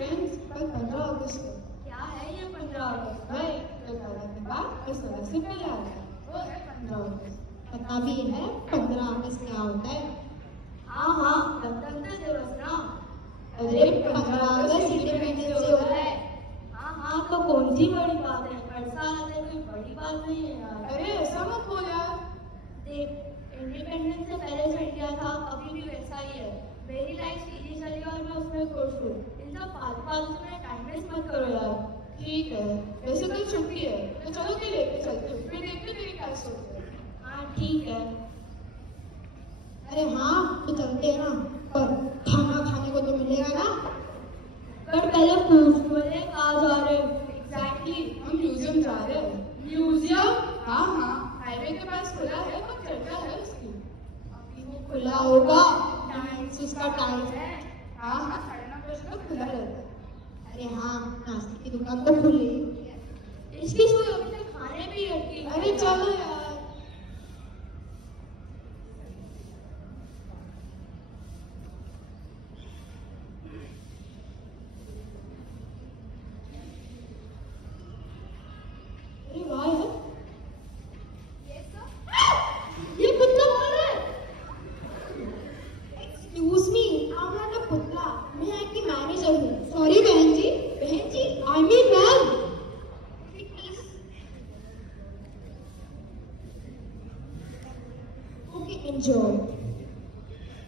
Friends, कल 15 अगस्त है। क्या है ये 15 अगस्त? भाई दशहरा के बाद दशहरा से पहले आता है, वो है 15 अगस्त। पता भी है 15 अगस्त क्या होता है? हाँ हाँ, गणतंत्र दिवस ना। अरे 15 अगस्त इंडिपेंडेंस डे होता है। हाँ हाँ, तो कौन सी बड़ी बात है? हर साल आते हैं, कोई बड़ी बात नहीं है यार। अरे ऐसा मत बोल यार। देख, इंडिपेंडेंस से पहले जो इंडिया था अभी भी वैसा ही है। मेरी लाइफ सीधी चली और मैं उसमें खुश हूँ। इन सब फालतू से मेरा टाइम वेस्ट मत करो यार। ठीक है, वैसे तो छुट्टी है तो चलो कि लेके चलते हैं, फिर देखते तेरी क्या सोचते हैं। हाँ ठीक है। अरे हाँ तो चलते हैं ना, पर खाना खाने को तो मिलेगा ना? पर पहले पूछ बोले कहाँ जा रहे हो? एग्जैक्टली। हम म्यूजियम जा रहे हैं। म्यूजियम? हाँ हाँ, हाईवे के पास खुला है, पर चर्चा है उसकी। अभी वो खुला होगा, टाइम उसका टाइम है। हाँ हाँ, 9:30 बजे तक खुला रहता है। अरे हाँ, नाश्ते की दुकान तो खुली। इसकी सुई अभी तक खाने भी रखी। अरे चलो यार। अरे वाह यार, ये पुतला कौन है? Excuse me, I am not a पुतला, मैं आपकी मैनेजर हूँ। सॉरी बहन जी, I mean ma'am. Okay enjoy.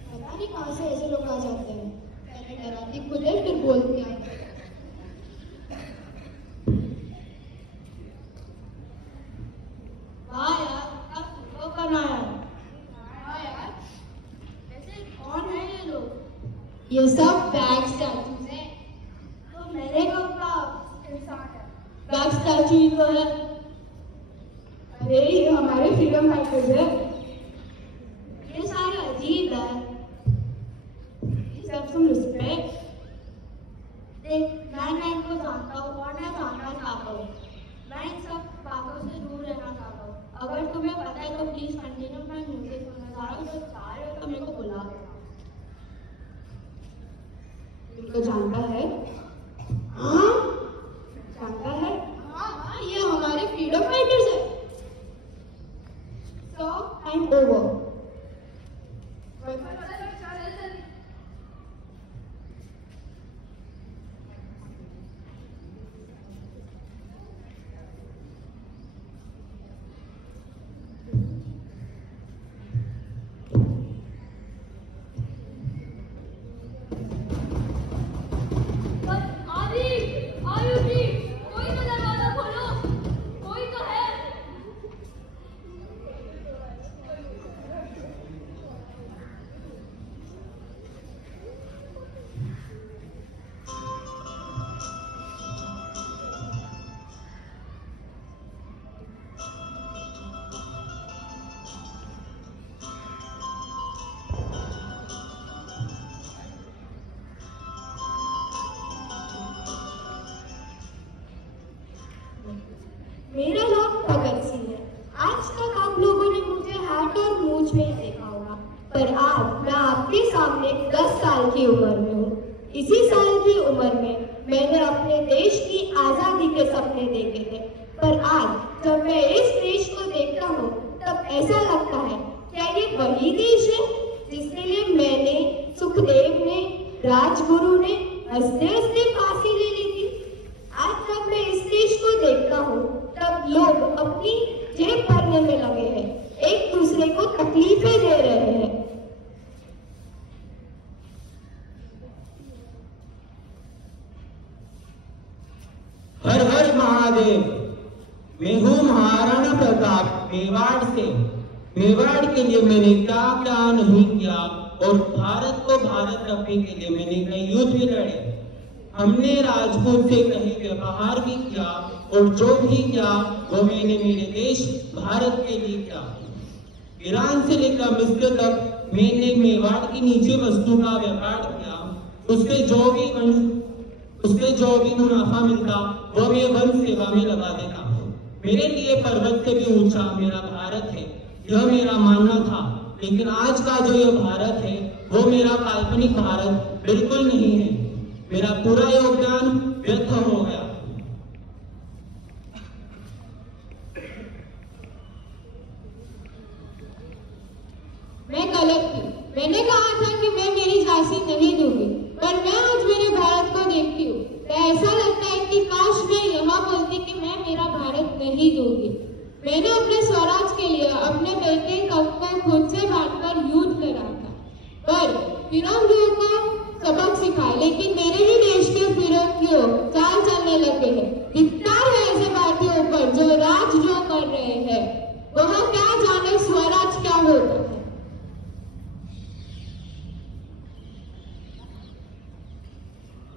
पता नहीं कहाँ से ऐसे लोग आ जाते हैं, पहले डराती खुद है फिर बोलती है। वाह यार, क्या फोटो बनाया है। हाँ यार, वैसे कौन है ये लोग? ये सब बैग स्टैचूज हैं। तो मेरे कब का इंसान है? बैग स्टैचू ही तो है। अरे ये हमारे फ्रीडम फाइटर्स है। ये सारे अजीब है। सब तुम रिस्पेक्ट। देख, मैं इनको जानता हूँ और मैं जानना चाहता हूँ। मैं इन सब बातों से दूर रहना चाहता हूँ। अगर तुम्हें पता है तो प्लीज कंटिन्यू। मैं म्यूजिक सुनना चाह रहा हूँ, तो चाह रहे हो तो मेरे को बुला दो। तुमको जानता है? हाँ जानता है? हाँ, ये हमारे फ्रीडम फाइटर्स है। सो टाइम ओवर। मेरा नाम भगत सिंह है। आज तक आप लोगों ने मुझे हाथ और मूंछ में देखा होगा, पर आज मैं आपके सामने 10 साल की उम्र में हूँ। इसी साल की उम्र में मैंने अपने देश की आजादी के सपने देखे थे, पर आज जब मैं इस देश को देखता हूँ तब ऐसा लगता है, क्या ये वही देश है जिसके लिए मैंने, सुखदेव ने, राजगुरु ने हंसते हंसते फांसी ले ली थी? आज जब मैं इस देश को देखता हूँ तब लोग अपनी जेब भरने में लगे हैं, एक दूसरे को तकलीफें दे रहे हैं। हर हर महादेव। मैं हूँ महाराणा प्रताप मेवाड़ से। मेवाड़ के लिए मैंने क्या क्या नहीं किया और भारत को भारत रखने के लिए मैंने कई युद्ध लड़े। हमने राजपूत से कहीं व्यवहार भी किया और जो भी किया वो मैंने मेरे देश भारत के लिए किया। ईरान से लेकर मिस्र तक मैंने मेवाड़ की नीचे वस्तु का व्यापार किया। उसके जो भी मुनाफा मिलता वो मैं वन सेवा में लगा देता। मेरे लिए पर्वत से भी ऊंचा मेरा भारत है, यह मेरा मानना था। लेकिन आज का जो यह भारत है वो मेरा काल्पनिक भारत बिल्कुल नहीं है। मेरा पूरा योगदान व्यर्थ हो गया। मैं गलत थी। मैंने कहा था कि मैं मेरी झांसी नहीं दूंगी, पर मैं आज मेरे भारत को देखती हूँ तो ऐसा लगता है कि काश मैं यहाँ बोलती कि मैं मेरा भारत नहीं दूंगी। मैंने अपने स्वराज के लिए अपने बेटे को खुद से बांटकर युद्ध करा था, पर फिरंगियों को सबक सिखाया, लेकिन मेरे ही देश के फिरंगियों चाल चलने लगे हैं। धिक्कार है ऐसे भारतीयों पर जो राज जो कर रहे हैं, वह क्या जाने स्वराज क्या होता है।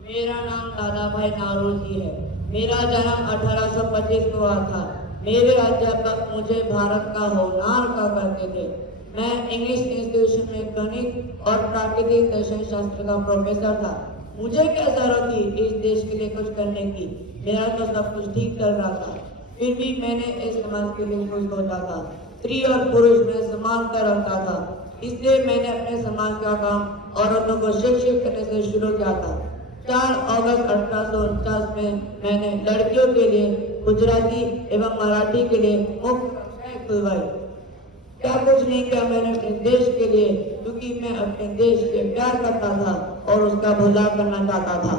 मेरा नाम दादा भाई नारोजी है। मेरा जन्म 1825 को हुआ था। मेरे अध्यापक मुझे भारत का होनहार कहा करते थे। मैं इंग्लिश इंस्टीट्यूशन में गणित और प्राकृतिक दर्शन शास्त्र का प्रोफेसर था। मुझे क्या जरूरत थी इस देश के लिए कुछ करने की? मेरा तो सब कुछ ठीक चल रहा था। फिर भी मैंने इस समाज के लिए कुछ सोचा था। स्त्री और पुरुष में समानता रखता था, इसलिए मैंने अपने समाज का काम औरतों को शिक्षित करने से शुरू किया था। 4 अगस्त 1849 में मैंने लड़कियों के लिए गुजराती एवं मराठी के लिए मुफ्त कक्षाएं खुलवाई। क्या कुछ नहीं किया मैंने अपने देश के लिए, क्योंकि मैं अपने देश से प्यार करता था और उसका भला करना चाहता था।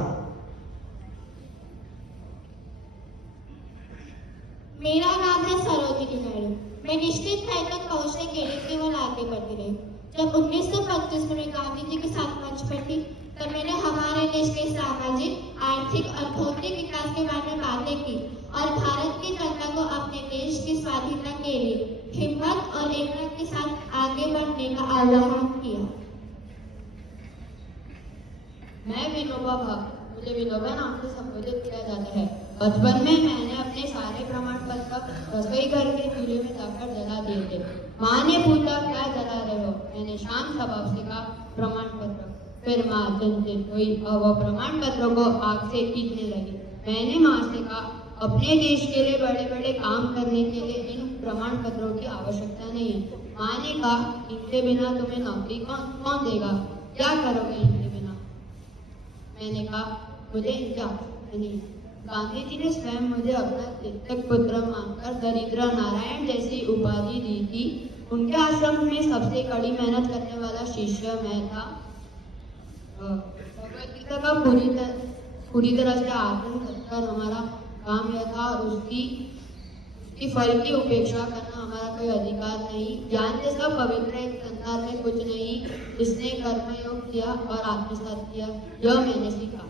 मेरा नाम है सरोजिनी नायडू। मैं निश्चित तय तक पहुंचने के लिए केवल आगे बढ़ती रही। जब 1935 में मैं गांधी जी के साथ मंच पर थी, तब मैंने हमारे देश के सामाजिक, आर्थिक और भौतिक विकास के बारे में बातें की और भारत की जनता को अपने देश की स्वाधीनता के लिए हिम्मत और एकता के साथ आगे बढ़ने का आह्वान किया। मैं विनोबा भावे, मुझे विनोबा नाम से संबोधित किया जाता है। बचपन में मैंने अपने सारे प्रमाण पत्र रसोई घर के चूल्हे में जाकर जला दिए थे। माँ ने पूछा क्या जला रहे हो? मैंने शांत स्वभाव से कहा प्रमाण पत्र। फिर माँ चिंतित हुई और वह प्रमाण पत्रों को आग से खींचने लगी। मैंने माँ से कहा अपने देश के लिए बड़े बड़े काम करने के लिए इन प्रमाण पत्रों की आवश्यकता नहीं है। माँ ने कहा इनके बिना तुम्हें नौकरी कौन देगा? क्या करोगे इनके बिना? मैंने कहा मुझे इनकी आवश्यकता नहीं है। गांधी जी ने स्वयं मुझे अपना दत्तक पुत्र मानकर दरिद्र नारायण जैसी उपाधि दी थी। उनके आश्रम में सबसे कड़ी मेहनत करने वाला शिष्य मैं था। भगवद गीता का पूरी तरह से आचरण कर हमारा काम यह था, उसकी फल की उपेक्षा करना हमारा कोई अधिकार नहीं। ज्ञान जैसा पवित्र एक संसार में कुछ नहीं, जिसने कर्मयोग किया और आत्मसात किया, यह मैंने सीखा।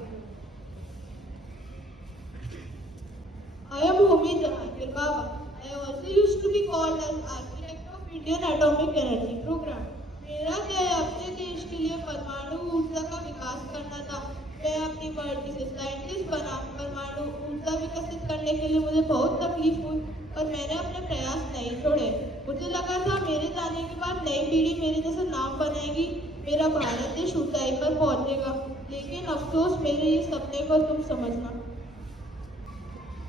I am Homi Jahangir Baba. I also used to be called as architect of Indian Atomic Energy Program. मेरा ध्येय अपने देश के लिए परमाणु ऊर्जा का विकास करना था। मैं अपनी मर्जी से साइंटिस्ट बना। परमाणु ऊर्जा विकसित करने के लिए मुझे बहुत तकलीफ हुई, पर मैंने अपने प्रयास नहीं छोड़े। मुझे लगा था मेरे जाने के बाद नई पीढ़ी मेरे जैसा नाम बनाएगी, मेरा भारत देश ऊंचाई पर पहुंचेगा। लेकिन अफसोस मेरे इस सपने को तुम समझना।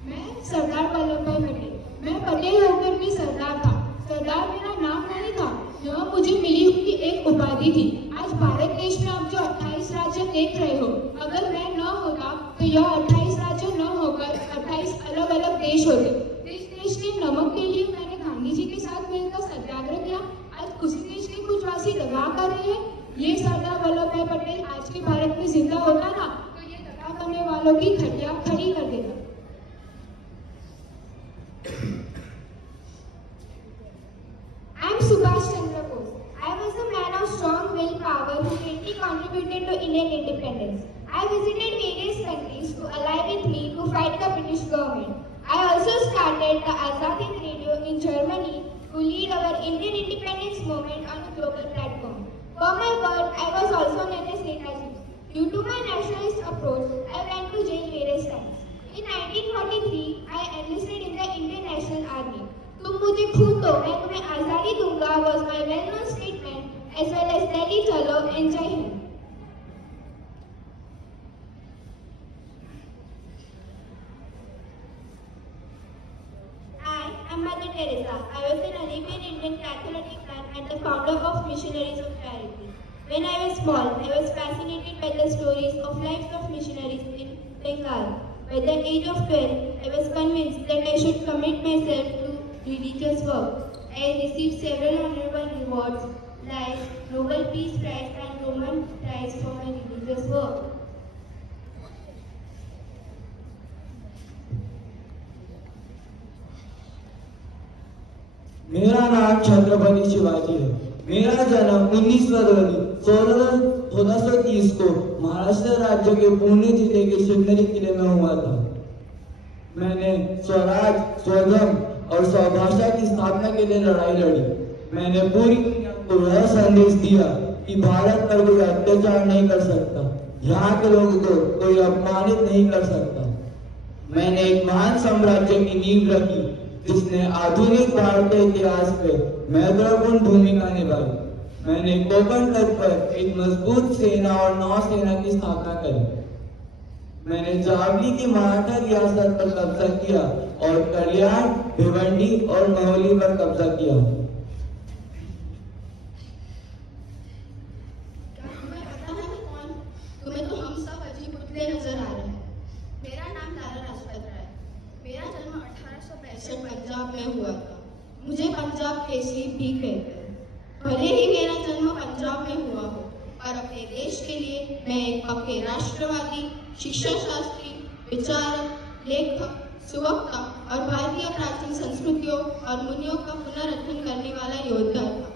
मैं सरदार वल्लभ भाई पटेल। मैं पटेल होकर भी सरदार था। सरदार मेरा नाम नहीं था, यह मुझे मिली हुई एक उपाधि थी। आज भारत देश में आप जो 28 राज्य देख रहे हो, अगर मैं न होता तो यह 28 राज्य न होकर 28 अलग अलग देश होते। इस देश के नमक के लिए मैंने गांधी जी के साथ मिलकर सत्याग्रह किया। आज उसी देश के कुछ वासी दगा कर रहे हैं। ये सरदार वल्लभ भाई पटेल आज के भारत में जिंदा होता ना, तो ये दगा करने वालों की खटिया खड़ी कर देता। I'm Subhash Chandra Bose. I was a man of strong willpower who greatly contributed to Indian independence. I visited various countries to ally with me to fight the British government. I also started the Azad Hind Radio in Germany to lead our Indian independence movement on a global platform. For my work, I was also known as Netaji. Due to my nationalist approach, I went to jail various times. In 1943, I enlisted in the Indian National Army. तुम मुझे खून दो, मैं तुम्हें आजादी दूंगा was my well-known statement as well as Delhi Chalo and Jai Hind. I am Mother Teresa. I was an Arabian Indian Catholic nun and the founder of Missionaries of Charity. When I was small, I was fascinated by the stories of lives of missionaries At the age of 12, I was convinced that I should commit myself to religious work. I received several honorable rewards like Nobel Peace Prize and Roman Prize for my religious work. मेरा नाम छत्रपति शिवाजी है। मेरा जन्म 19 फरवरी 1630 को महाराष्ट्र राज्य के पुणे जिले के शिवनेरी किले में हुआ था। मैंने स्वराज, स्वधर्म और स्वभाषा की स्थापना के लिए लड़ाई लड़ी। मैंने पूरी दुनिया को यह संदेश दिया कि भारत पर कोई अत्याचार नहीं कर सकता, यहाँ के लोगों को कोई अपमानित नहीं कर सकता। मैंने एक महान साम्राज्य की नींव रखी जिसने आधुनिक भारत के इतिहास में महत्वपूर्ण भूमिका निभाई। मैंने कोंकण तट पर एक मजबूत सेना और नौसेना की स्थापना करी। मैंने जावली की मराठा रियासत पर कब्जा किया और कल्याण, भिवंडी और महोली पर कब्जा किया। तुम्हें तो हम सब अजीब पुतले नजर आ रहे हैं। मेरा नाम लाला लाजपत राय है। मेरा जन्म 1865 पंजाब में हुआ था। मुझे पंजाब केसरी भी कहते हैं। भले ही मेरा जन्म पंजाब में हुआ हो, पर अपने देश के लिए मैं एक पक्के राष्ट्रवादी, शिक्षा शास्त्री, विचारक, लेखक, सुवक्ता और भारतीय प्राचीन संस्कृतियों और मुनियों का पुनर्गठन करने वाला योद्धा था।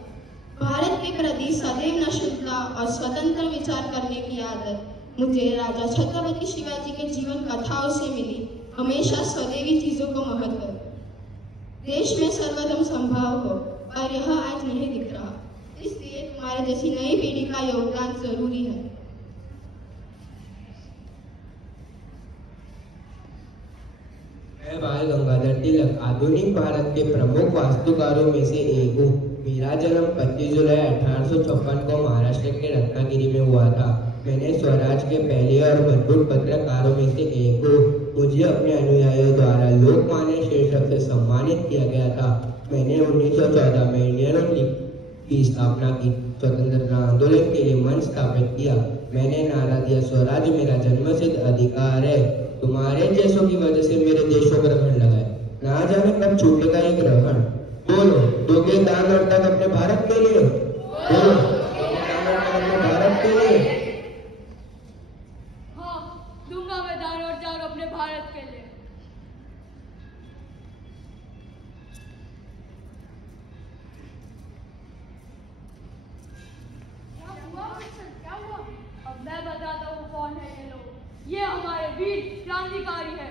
भारत के प्रति सदैव नशीलता और स्वतंत्र विचार करने की आदत मुझे राजा छत्रपति शिवाजी के जीवन कथाओं से मिली। हमेशा स्वदेवी चीजों को महत्व है। देश में सर्वधर्म संभव हो, पर यह आज नहीं दिख रहा। इसलिए तुम्हारे जैसी नई पीढ़ी का योगदान जरूरी है। मैं बाल गंगाधर तिलक आधुनिक भारत के प्रमुख वास्तुकारों में से एक हूँ। मेरा जन्म 25 जुलाई 1856 को महाराष्ट्र के रत्नागिरी में हुआ था। मैंने स्वराज के पहले और मजबूत पत्रकारों में से एक हूँ। मुझे अपने अनुयायियों द्वारा लोकमान्य शीर्षक से सम्मानित किया गया था। मैंने 1914 में इंडियन लीग की स्थापना की। स्वतंत्रता आंदोलन के लिए मंच स्थापित किया। मैंने नारा दिया, स्वराज मेरा जन्मसिद्ध अधिकार है। तुम्हारे जैसों की वजह से मेरे देशों पर ग्रहण लगा है। ना जाने कब छूटेगा ये ग्रहण। बोलो, दोगे दान और तक अपने भारत के लिए? बोलो, दान और तक अपने भारत के लिए? हाँ, दूंगा मैं दान और त्याग अपने भारत के लिए। क्या हुआ वत्सल, क्या हुआ? अब मैं बताता हूँ कौन है ये लोग। ये हमारे वीर क्रांतिकारी है।